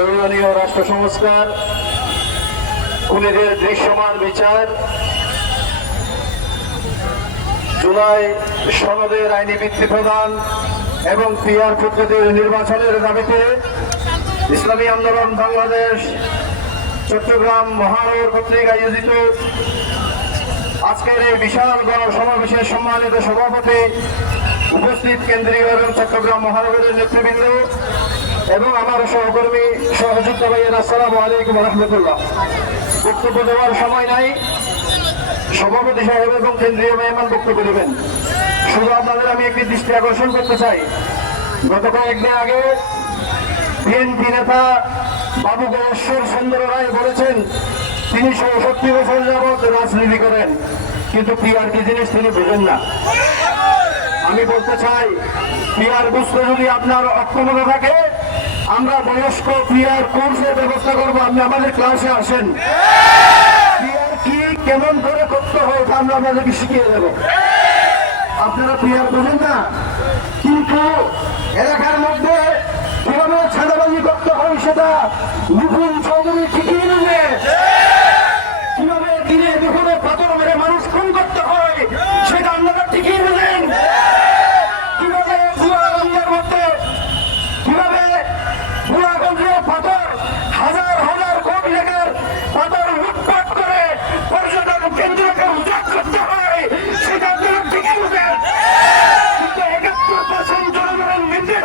প্রয়োজনীয় রাষ্ট্র সংস্কার, খুনিদের দৃশ্যমান বিচার, জুলাই সনদের আইনি বৃত্তি প্রদান এবং পিআর পদ্ধতির নির্বাচনের দাবিতে ইসলামী আন্দোলন বাংলাদেশ, চট্টগ্রাম মহানগর কর্তৃক আয়োজিত আজকের এই বিশাল গণসমাবেশের সম্মানিত সভাপতি উপস্থিত কেন্দ্রীয় এবং চট্টগ্রাম মহানগরের নেতৃবৃন্দ এবং আমার সহকর্মী সহযোদ্ধা ভাইয়ের, আসসালামু আলাইকুম রহমতুল্লাহ। বক্তব্য দেওয়ার সময় নাই। সভাপতি সাহেব এবং কেন্দ্রীয় মেহমান বক্তব্য দেবেন। শুধু আপনাদের আমি একটি দৃষ্টি আকর্ষণ করতে চাই। গত কয়েকদিন আগে বিএনপি নেতা বাবু গয়েশ্বর সুন্দর রায় বলেছেন, তিনি চৌষট্টি বছর যাবৎ রাজনীতি করেন, কিন্তু পিআর কি জিনিস তিনি বুঝেন না। আমি বলতে চাই পিআর বুঝতে যদি আপনার অক্ষমতা থাকে আমরা বয়স্ক ক্রিয়ার কোর্সের ব্যবস্থা করব, আপনি আমাদের ক্লাসে আসেন। কি কেমন করে করতে হয় তা আমরা আপনাদেরকে শিখিয়ে দেব। আপনারা ক্রিয়ার বোঝেন না? কিন্তু এলাকার মধ্যে কীভাবে ছাদাবাজি করতে হয় সেটা নিপুণ চৌধুরী শিখিয়ে দেবে কীভাবে দিনে দুপুরে পাথর মেরে মানুষ খুন করতে হয় সেটা আপনারা শিখিয়ে দেবেন কীভাবে বুড়াগঞ্জের মধ্যে কীভাবে বুড়াগঞ্জের পাথর হাজার হাজার কোটি টাকার পাথর লুটপাট করে পর্যটন কেন্দ্রকে উদ্যোগ করতে হয় সেটা আপনারা ঠিকই বুঝেন কিন্তু একাত্তর পার্সেন্ট জনগণের নির্দেশ